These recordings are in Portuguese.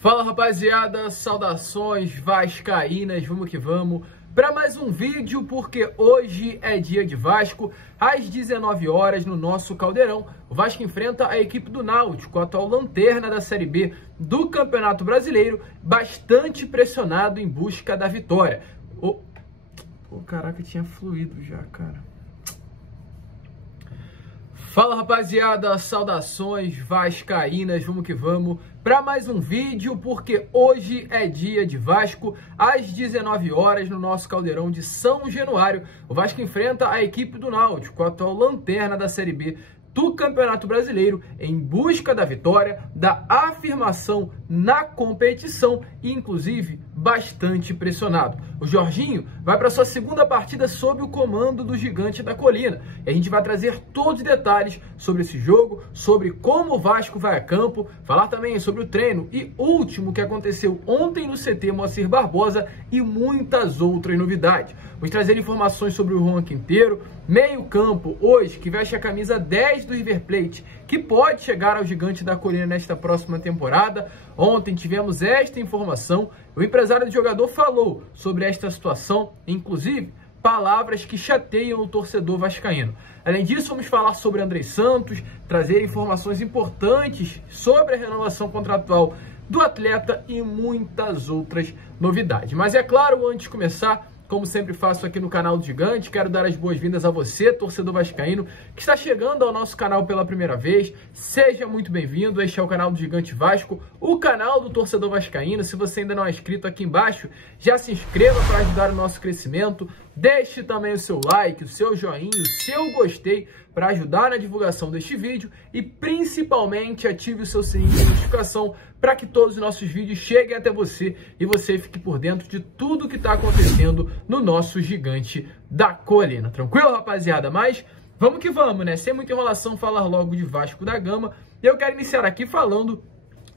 Fala rapaziada, saudações vascaínas, vamos que vamos para mais um vídeo, porque hoje é dia de Vasco. Às 19 horas no nosso Caldeirão, o Vasco enfrenta a equipe do Náutico, a atual lanterna da Série B do Campeonato Brasileiro, bastante pressionado em busca da vitória. Caraca, tinha fluído já, cara. Fala rapaziada, saudações vascaínas, vamos que vamos para mais um vídeo, porque hoje é dia de Vasco. Às 19 horas no nosso Caldeirão de São Januário, o Vasco enfrenta a equipe do Náutico, a atual lanterna da Série B do Campeonato Brasileiro, em busca da vitória, da afirmação na competição e inclusive bastante pressionado. O Jorginho vai para sua segunda partida sob o comando do Gigante da Colina. E a gente vai trazer todos os detalhes sobre esse jogo, sobre como o Vasco vai a campo, falar também sobre o treino e último que aconteceu ontem no CT Moacir Barbosa e muitas outras novidades. Vamos trazer informações sobre o Juan Quinteiro, meio campo hoje que veste a camisa 10 do River Plate, que pode chegar ao Gigante da Colina nesta próxima temporada. Ontem tivemos esta informação, o empresário do jogador falou sobre esta situação, inclusive palavras que chateiam o torcedor vascaíno. Além disso, vamos falar sobre Andrei Santos, trazer informações importantes sobre a renovação contratual do atleta e muitas outras novidades. Mas é claro, antes de começar, como sempre faço aqui no canal do Gigante, quero dar as boas-vindas a você, torcedor vascaíno, que está chegando ao nosso canal pela primeira vez. Seja muito bem-vindo, este é o canal do Gigante Vasco, o canal do torcedor vascaíno. Se você ainda não é inscrito, aqui embaixo, já se inscreva para ajudar o nosso crescimento. Deixe também o seu like, o seu joinha, o seu gostei para ajudar na divulgação deste vídeo e principalmente ative o seu sininho de notificação para que todos os nossos vídeos cheguem até você e você fique por dentro de tudo que está acontecendo no nosso Gigante da Colina. Tranquilo, rapaziada? Mas vamos que vamos, né? Sem muita enrolação, falar logo de Vasco da Gama. Eu quero iniciar aqui falando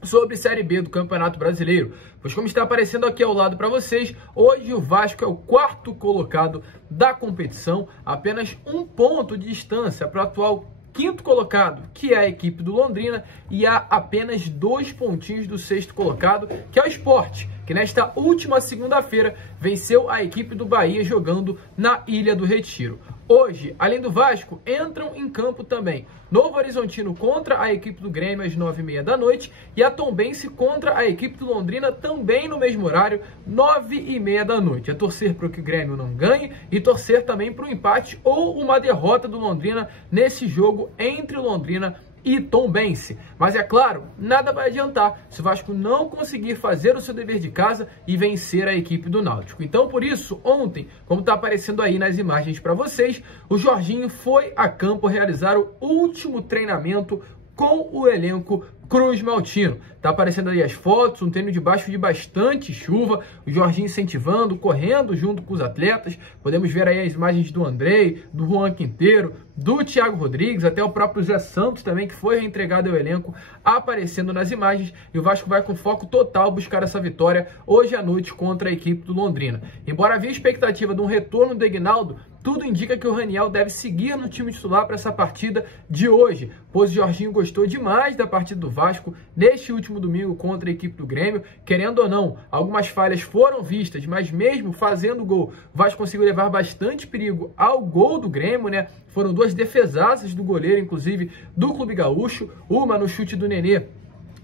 sobre Série B do Campeonato Brasileiro, pois como está aparecendo aqui ao lado para vocês, hoje o Vasco é o quarto colocado da competição, apenas um ponto de distância para o atual quinto colocado, que é a equipe do Londrina, e há apenas 2 pontinhos do sexto colocado, que é o Sport, que nesta última segunda-feira venceu a equipe do Bahia jogando na Ilha do Retiro. Hoje, além do Vasco, entram em campo também Novo Horizontino contra a equipe do Grêmio às 9h30 da noite e a Tombense contra a equipe do Londrina também no mesmo horário, 9h30 da noite. É torcer para que o Grêmio não ganhe e torcer também para o empate ou uma derrota do Londrina nesse jogo entre Londrina e Tombense. Mas é claro, nada vai adiantar se o Vasco não conseguir fazer o seu dever de casa e vencer a equipe do Náutico. Então, por isso, ontem, como está aparecendo aí nas imagens para vocês, o Jorginho foi a campo realizar o último treinamento com o elenco Cruz Maltino. Tá aparecendo aí as fotos, um treino debaixo de bastante chuva, o Jorginho incentivando, correndo junto com os atletas. Podemos ver aí as imagens do Andrei, do Juan Quinteiro, do Thiago Rodrigues, até o próprio Zé Santos também, que foi reentregado ao elenco, aparecendo nas imagens. E o Vasco vai com foco total buscar essa vitória hoje à noite contra a equipe do Londrina. Embora havia expectativa de um retorno do Aguinaldo, tudo indica que o Raniel deve seguir no time titular para essa partida de hoje, pois o Jorginho gostou demais da partida do Vasco neste último domingo contra a equipe do Grêmio. Querendo ou não, algumas falhas foram vistas, mas mesmo fazendo gol, o Vasco conseguiu levar bastante perigo ao gol do Grêmio, né? Foram 2 defesaças do goleiro, inclusive do Clube Gaúcho, uma no chute do Nenê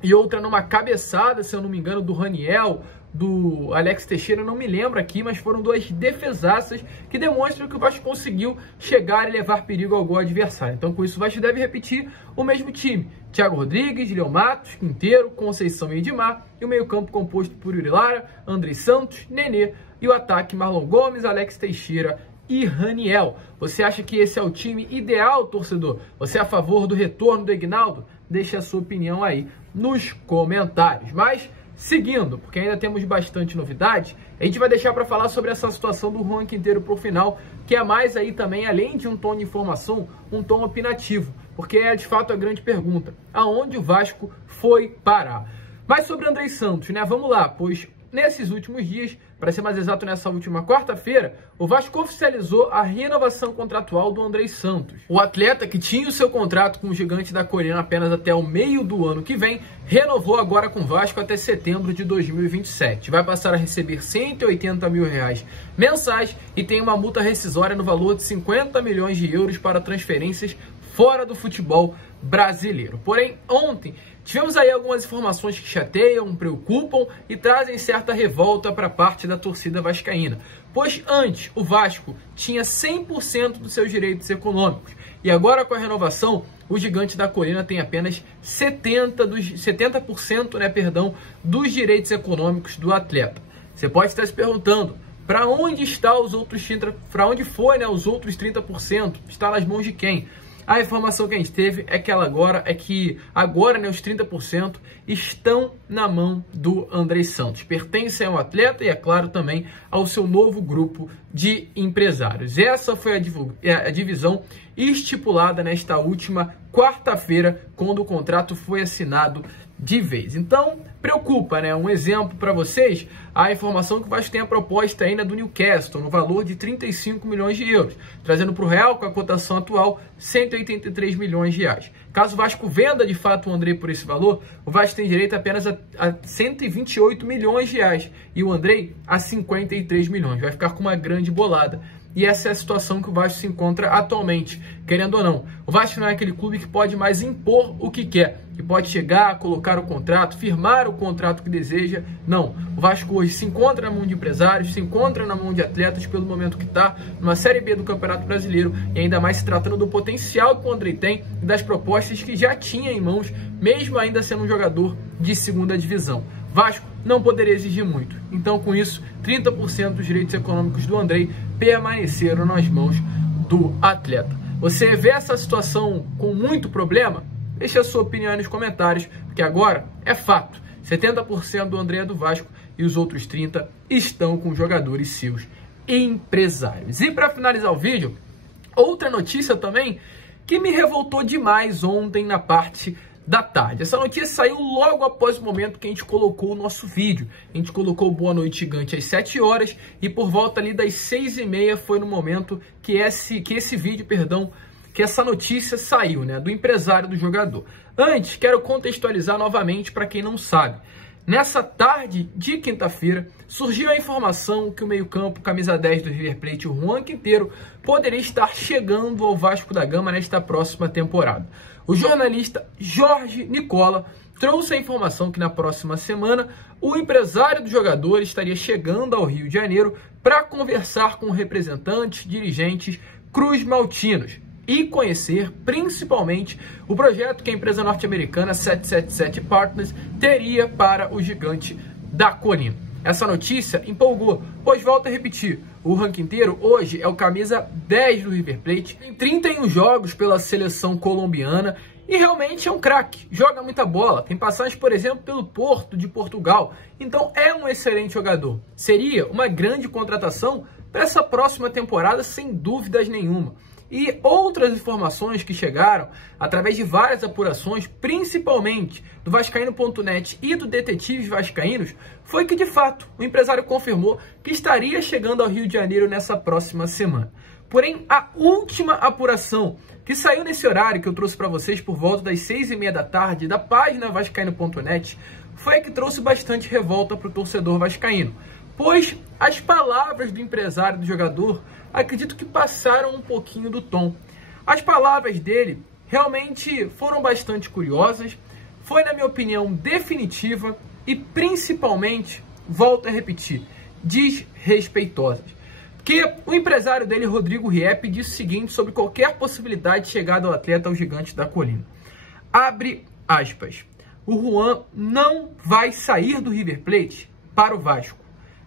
e outra numa cabeçada, se eu não me engano, do Raniel, do Alex Teixeira, não me lembro aqui, mas foram 2 defesaças que demonstram que o Vasco conseguiu chegar e levar perigo ao gol adversário. Então, com isso, o Vasco deve repetir o mesmo time: Thiago Rodrigues, Léo Matos, Quinteiro, Conceição e Edmar, e o meio-campo composto por Yuri Lara, Andrei Santos, Nenê, e o ataque Marlon Gomes, Alex Teixeira e Raniel. Você acha que esse é o time ideal, torcedor? Você é a favor do retorno do Aguinaldo? Deixe a sua opinião aí nos comentários. Mas seguindo, porque ainda temos bastante novidade, a gente vai deixar para falar sobre essa situação do Juan Quinteiro para o final, que é mais aí também, além de um tom de informação, um tom opinativo, porque é de fato a grande pergunta: aonde o Vasco foi parar? Mas sobre Andrei Santos, né? Vamos lá, pois nesses últimos dias, para ser mais exato, nessa última quarta-feira, o Vasco oficializou a renovação contratual do Andrei Santos. O atleta, que tinha o seu contrato com o Gigante da Colina apenas até o meio do ano que vem, renovou agora com o Vasco até setembro de 2027. Vai passar a receber R$180 mil mensais e tem uma multa rescisória no valor de 50 milhões de euros para transferências fora do futebol brasileiro. Porém, ontem tivemos aí algumas informações que chateiam, preocupam e trazem certa revolta para parte da torcida vascaína. Pois antes o Vasco tinha 100% dos seus direitos econômicos e agora com a renovação o Gigante da Colina tem apenas 70% dos direitos econômicos do atleta. Você pode estar se perguntando, para onde está os outros 30%? Para onde foi, os outros 30%? Está nas mãos de quem? A informação que a gente teve é que os 30% estão na mão do Andrei Santos. Pertencem ao atleta e, é claro, também ao seu novo grupo de empresários. Essa foi a divisão estipulada nesta última quarta-feira, quando o contrato foi assinado de vez. Então, preocupa, né? Um exemplo para vocês, a informação que o Vasco tem a proposta ainda do Newcastle, no valor de 35 milhões de euros, trazendo para o real, com a cotação atual, 183 milhões de reais. Caso o Vasco venda de fato o Andrei por esse valor, o Vasco tem direito apenas a 128 milhões de reais e o Andrei a 53 milhões. Vai ficar com uma grande bolada. E essa é a situação que o Vasco se encontra atualmente, querendo ou não. O Vasco não é aquele clube que pode mais impor o que quer, que pode chegar, colocar o contrato, firmar o contrato que deseja. Não, o Vasco hoje se encontra na mão de empresários, se encontra na mão de atletas pelo momento que está, numa Série B do Campeonato Brasileiro, e ainda mais se tratando do potencial que o Andrei tem e das propostas que já tinha em mãos, mesmo ainda sendo um jogador de segunda divisão. Vasco não poderia exigir muito. Então, com isso, 30% dos direitos econômicos do Andrei permaneceram nas mãos do atleta. Você vê essa situação com muito problema? Deixe a sua opinião aí nos comentários, porque agora é fato. 70% do Andrei é do Vasco e os outros 30% estão com jogadores seus empresários. E para finalizar o vídeo, outra notícia também que me revoltou demais ontem na parte da tarde. Essa notícia saiu logo após o momento que a gente colocou o nosso vídeo. A gente colocou o Boa Noite Gigante às 7 horas e por volta ali das 6h30 foi no momento que essa notícia saiu, né, do empresário do jogador. Antes, quero contextualizar novamente para quem não sabe. Nessa tarde de quinta-feira, surgiu a informação que o meio-campo, camisa 10 do River Plate, o Juan Quinteiro, poderia estar chegando ao Vasco da Gama nesta próxima temporada. O jornalista Jorge Nicola trouxe a informação que na próxima semana o empresário do jogador estaria chegando ao Rio de Janeiro para conversar com representantes, dirigentes cruz-maltinos e conhecer principalmente o projeto que a empresa norte-americana 777 Partners teria para o Gigante da Colina. Essa notícia empolgou, pois volto a repetir, o Juan Quinteiro hoje é o camisa 10 do River Plate, tem 31 jogos pela seleção colombiana e realmente é um craque, joga muita bola, tem passagem, por exemplo, pelo Porto de Portugal, então é um excelente jogador. Seria uma grande contratação para essa próxima temporada, sem dúvidas nenhuma. E outras informações que chegaram através de várias apurações, principalmente do Vascaíno.net e do Detetives Vascaínos, foi que de fato o empresário confirmou que estaria chegando ao Rio de Janeiro nessa próxima semana. Porém, a última apuração que saiu nesse horário que eu trouxe para vocês por volta das 6h30 da tarde da página Vascaíno.net foi a que trouxe bastante revolta para o torcedor vascaíno, pois as palavras do empresário do jogador acredito que passaram um pouquinho do tom. As palavras dele realmente foram bastante curiosas, foi, na minha opinião, definitiva e principalmente, volto a repetir, desrespeitosas. Porque o empresário dele, Rodrigo Riepp, disse o seguinte sobre qualquer possibilidade de chegada do atleta ao Gigante da Colina. Abre aspas. O Juan não vai sair do River Plate para o Vasco.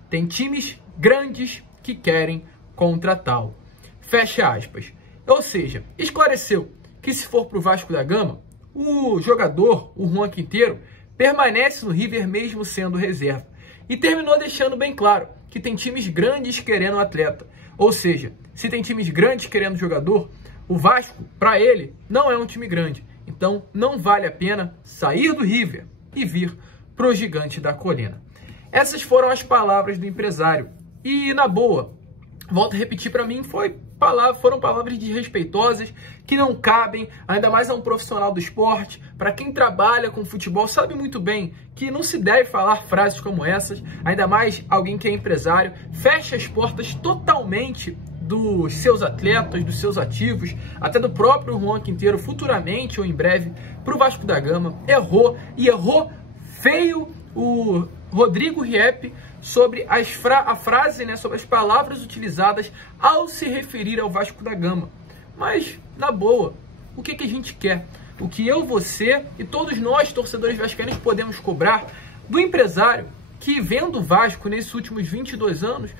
Tem times grandes que querem contratá-lo. Fecha aspas. Ou seja, esclareceu que se for para o Vasco da Gama, o jogador, o Juan Quinteiro, permanece no River mesmo sendo reserva. E terminou deixando bem claro que tem times grandes querendo o atleta. Ou seja, se tem times grandes querendo o jogador, o Vasco, para ele, não é um time grande. Então, não vale a pena sair do River e vir para o Gigante da Colina. Essas foram as palavras do empresário. E, na boa, volto a repetir, para mim foram palavras desrespeitosas, que não cabem, ainda mais a um profissional do esporte. Para quem trabalha com futebol, sabe muito bem que não se deve falar frases como essas, ainda mais alguém que é empresário. Fecha as portas totalmente dos seus atletas, dos seus ativos, até do próprio Juan Quinteiro, futuramente ou em breve, para o Vasco da Gama. Errou, e errou feio o Rodrigo Riepe sobre a frase, né, sobre as palavras utilizadas ao se referir ao Vasco da Gama. Mas, na boa, o que a gente quer? O que eu, você e todos nós, torcedores vascaínos, podemos cobrar do empresário que, vendo o Vasco nesses últimos 22 anos,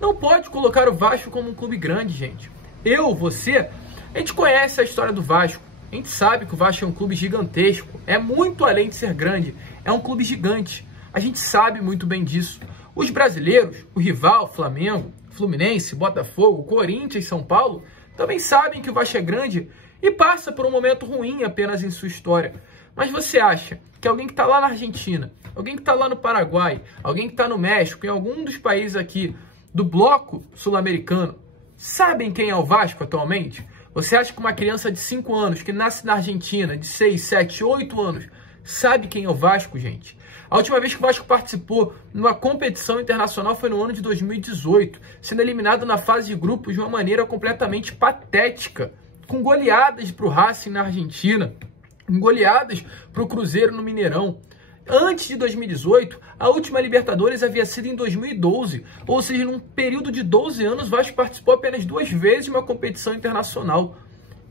não pode colocar o Vasco como um clube grande, gente. Eu, você, a gente conhece a história do Vasco. A gente sabe que o Vasco é um clube gigantesco. É muito além de ser grande. É um clube gigante. A gente sabe muito bem disso. Os brasileiros, o rival, Flamengo, Fluminense, Botafogo, Corinthians, São Paulo, também sabem que o Vasco é grande e passa por um momento ruim apenas em sua história. Mas você acha que alguém que está lá na Argentina, alguém que está lá no Paraguai, alguém que está no México, em algum dos países aqui do bloco sul-americano, sabem quem é o Vasco atualmente? Você acha que uma criança de 5 anos, que nasce na Argentina, de 6, 7, 8 anos, sabe quem é o Vasco, gente? A última vez que o Vasco participou numa competição internacional foi no ano de 2018, sendo eliminado na fase de grupos de uma maneira completamente patética, com goleadas para o Racing na Argentina, com goleadas para o Cruzeiro no Mineirão. Antes de 2018, a última Libertadores havia sido em 2012, ou seja, num período de 12 anos, o Vasco participou apenas 2 vezes de uma competição internacional.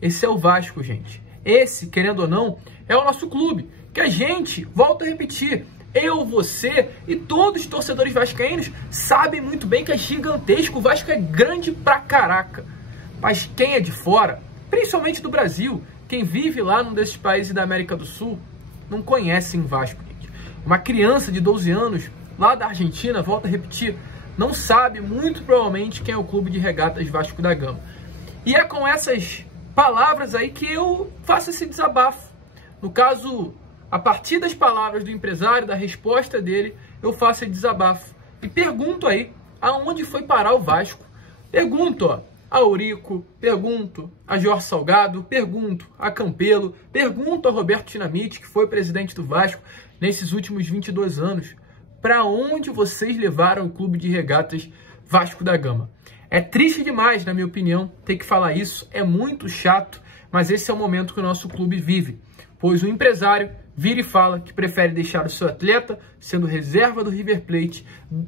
Esse é o Vasco, gente. Esse, querendo ou não, é o nosso clube, que a gente, volto a repetir, eu, você e todos os torcedores vascaínos sabem muito bem que é gigantesco, o Vasco é grande pra caraca. Mas quem é de fora, principalmente do Brasil, quem vive lá num desses países da América do Sul, não conhece o Vasco. Uma criança de 12 anos, lá da Argentina, volto a repetir, não sabe muito provavelmente quem é o Clube de Regatas Vasco da Gama. E é com essas palavras aí que eu faço esse desabafo. No caso, a partir das palavras do empresário, da resposta dele, eu faço esse desabafo. E pergunto aí, aonde foi parar o Vasco? Pergunto, a Eurico, pergunto a Jorge Salgado, pergunto a Campelo, pergunto a Roberto Dinamite, que foi presidente do Vasco nesses últimos 22 anos. Para onde vocês levaram o Clube de Regatas Vasco da Gama? É triste demais, na minha opinião, ter que falar isso. É muito chato, mas esse é o momento que o nosso clube vive. Pois o empresário vira e fala que prefere deixar o seu atleta sendo reserva do River Plate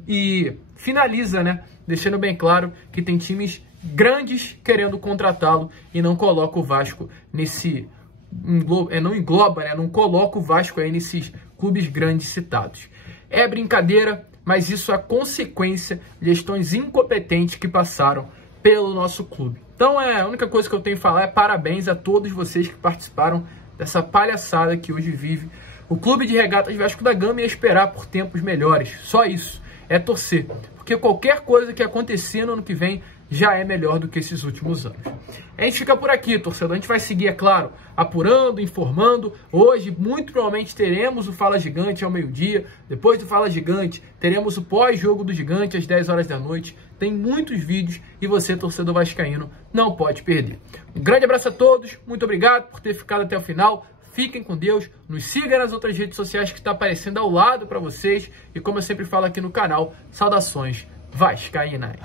e finaliza, né, deixando bem claro que tem times grandes querendo contratá-lo e não coloca o Vasco nesse... não engloba, né, não coloca o Vasco aí nesses clubes grandes citados. É brincadeira, mas isso é consequência de gestões incompetentes que passaram pelo nosso clube. Então a única coisa que eu tenho a falar é parabéns a todos vocês que participaram dessa palhaçada que hoje vive o Clube de Regatas Vasco da Gama, e esperar por tempos melhores. Só isso, é torcer, porque qualquer coisa que acontecer no ano que vem já é melhor do que esses últimos anos. A gente fica por aqui, torcedor. A gente vai seguir, é claro, apurando, informando. Hoje, muito provavelmente, teremos o Fala Gigante ao meio-dia. Depois do Fala Gigante, teremos o pós-jogo do Gigante às 10 horas da noite. Tem muitos vídeos e você, torcedor vascaíno, não pode perder. Um grande abraço a todos. Muito obrigado por ter ficado até o final. Fiquem com Deus. Nos siga nas outras redes sociais que está aparecendo ao lado para vocês. E como eu sempre falo aqui no canal, saudações vascaínas.